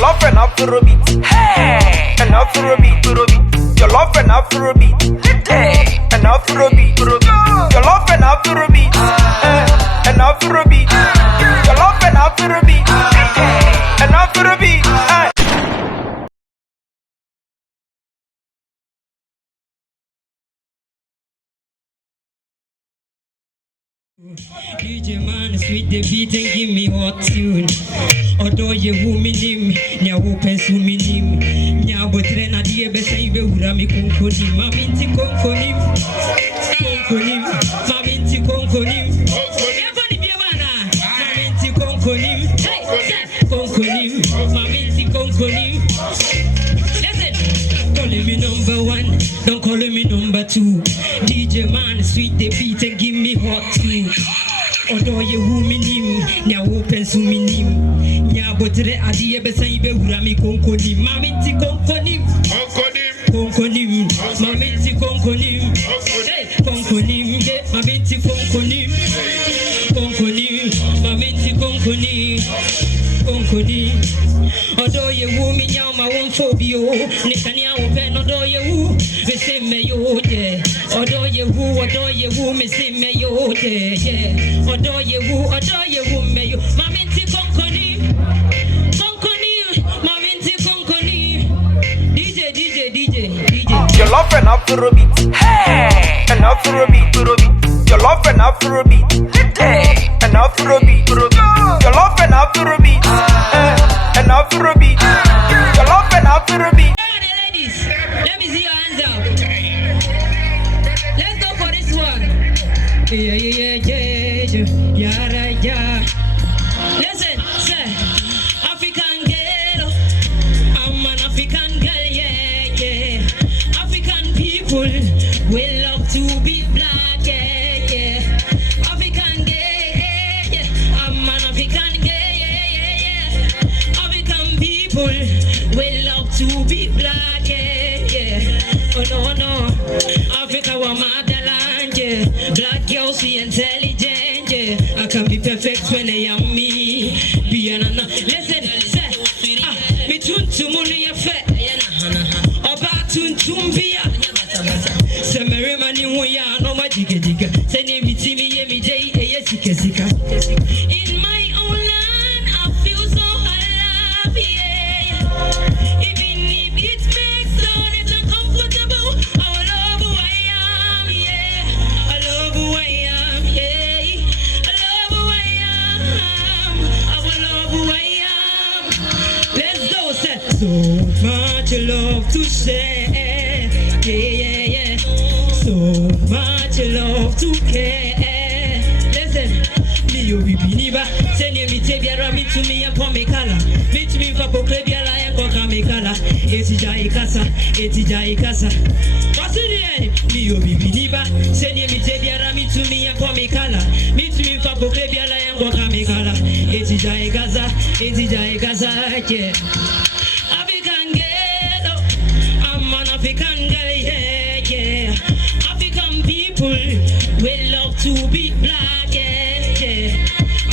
Jollof&Afrobeat. Hey, and Afrobeat. Jollof&Afrobeat. Hey, and Afrobeat. Jollof&Afrobeat. And Afrobeat. Jollof&Afrobeat. Hey, and Afrobeat. DJ man, sweet the beat and give me hot tune. Although you woman him, nya open to me him. Nya botre na die be say be wura mi konkoni. Maminti konkoni. Konkoni. Maminti konkoni. Eboni bi bana. Maminti konkoni. Konkoni. Maminti konkoni. Listen, calling me number one, don't call me number two. DJ man, sweet the beat and give me hot tune. Although you woman him, nya open to me him. Nya botre adie be say be wura mi konkoni. Maminti konkoni. Konkoni. Maminti konkoni. Konkoni. Maminti konkoni. Konkoni. Maminti konkoni. Konkoni. Although you woman nya ma won phobia. Nikania open although you be say me yo yeah. Although you me say me yo yeah. Although you me yo. Maminti konkoni. Konkoni. Maminti konkoni. DJ. Jollof&Afrobeat. Hey, and Afrobeat. Jollof&Afrobeat. Hey, and Afrobeat. Jollof&Afrobeat. And Afrobeat. Jollof&Afrobeat. Ladies, let me see your hands up. Let's go for this one. Yeah. Listen, say, African girl, I'm an African girl, yeah. African people will love to be black, yeah. African girl, yeah. I'm an African girl, yeah. African people will love to be black, yeah. Oh no, Africa was motherland, yeah. Black girls be intelligent, yeah. I can be perfect when I am me. Be an listen, say, me tun to money ya fe. Oba tun tumbia. Se me remani ya no ma jiga. Se ne mi timi ye mi day e sika. In my own land, I feel so alive, yeah. Even if it makes life uncomfortable, I will love who I am, yeah. I love who I am, yeah. I love who I am. I will love who I am. Let's go, say. So much love to share, yeah. So much love to care. Listen, me you be biniba. Send me tebiara me to me and pour me color. Meet me for poklebiala and koka me color. Etija ikasa. What's it? Me you be biniba. Send me tebiara me to me and pour me color. Meet me for poklebiala and koka me color. Etija ikasa, yeah. African girl, I'm an African girl, yeah. African people will love to be black, yeah.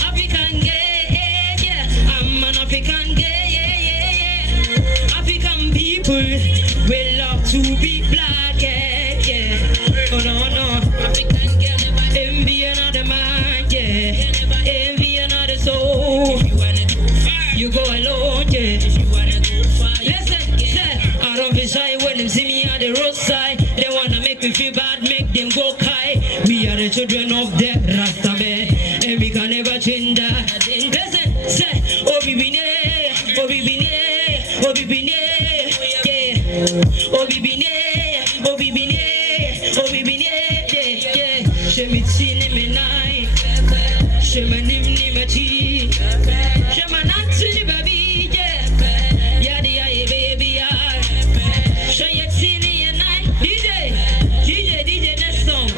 African girl, yeah. I'm an African girl, yeah. African people will love to be black, yeah. Oh no, African girl, envy another man, yeah. Envy another soul. You go alone, yeah. Listen, say, I don't be shy when them see me on the roadside. They wanna make me feel bad, make them go high. We are the children of the Rasta man, and we can never change that. Listen, say, Obibine, yeah. Obibine, yeah. Shemi tsini me nai, shema nimni machi, shema natsini baby, yeah. Yadi aye baby, yeah. Shaya tsini ya nai, DJ, next song.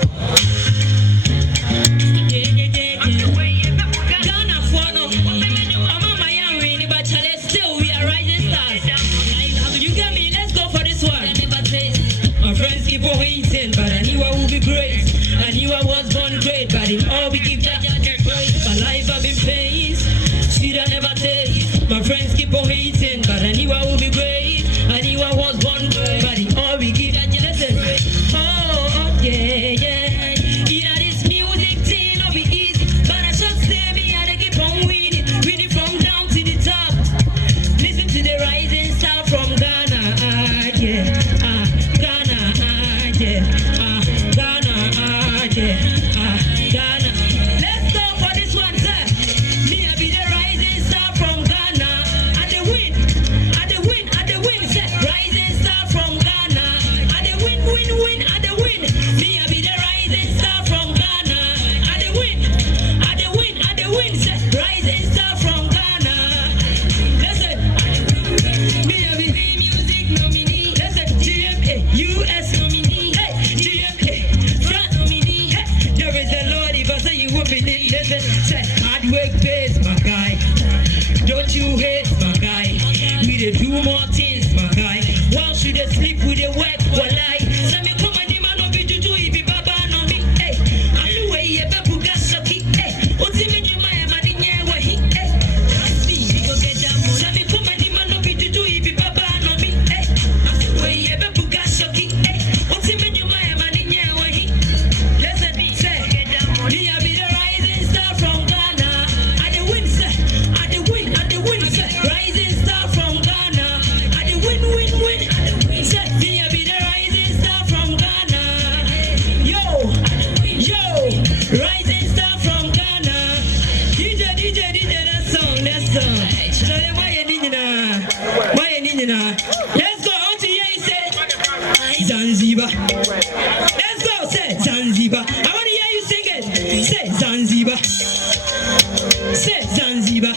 Yeah. Ghana Fuano, I'm on my young really, but still we are rising stars. You get me? Let's go for this one. they do more things, my guy. While should they sleep with the work, well, I send me come and man no be to do if baba no me. Hey, I do way you better get shocky. Hey, what's in my Madien where he hey. See, you go get down. Send me come and man no be to do if baba no me. Hey, I do way you better get shocky. Hey, what's in my Madien where he. Listen, say, me I be the rising star from Ghana. I the win, say, I the win, say, rising star from Ghana. I the win. Say, me I be the rising star from Ghana. Yo, rising star from Ghana. DJ, that song. So then why you let's go on to you say Zanzibar. Let's go, say Zanzibar. I want to hear you sing it. Say Zanzibar. Say Zanzibar.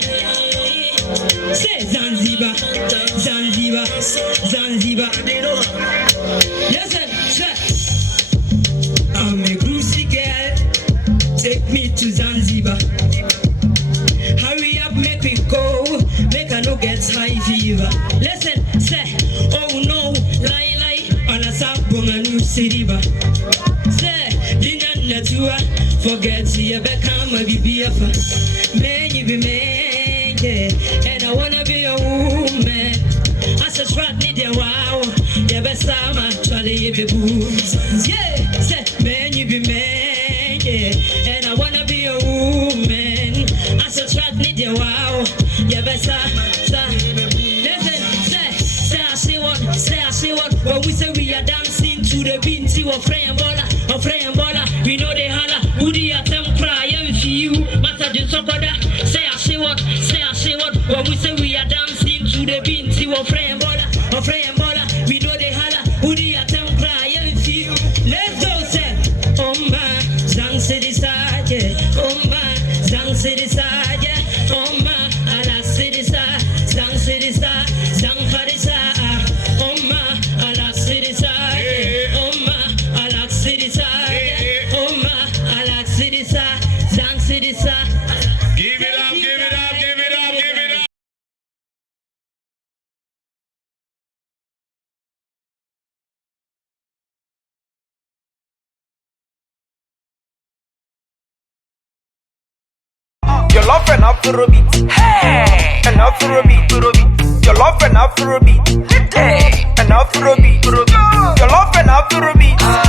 Say Zanzibar. Listen, say I'm a groovy girl. Take me to Zanzibar. Hurry up, make me go. Make I no get high fever. Listen, say, oh no, lie, on a sample a new city ba. Say, dinner natura, forget you become a BBF. Man, you be man, yeah, and I wanna be a woman. I said, try need a wow, yeah, best time I try to be boo. Yeah, say, man, you be man, yeah, and I wanna be a woman. I said, try need a wow, yeah, best time. Listen, say, I see what. When we say we are dancing to the beat, see what frame baller. We know they holla. Who do you them cry and feel? Master just so good. Say I see what. When we say we are dancing to the beat, see what frame baller. We know they holla. Who do you them cry and feel? Let's go, say, oh my, Zang City side, yeah. Oh my, Zang City side, yeah. Oh my, Ala City side, Zang City side, Zang Fadi side. Oh my, Ala City side, yeah. Oh my, Ala City side, yeah. Oh my, Ala City side, Zang City side. Give it up. Jollof and Afrobeat. Hey, and Afrobeat. Jollof and Afrobeat. Hey, and Afrobeat. Jollof and Afrobeat.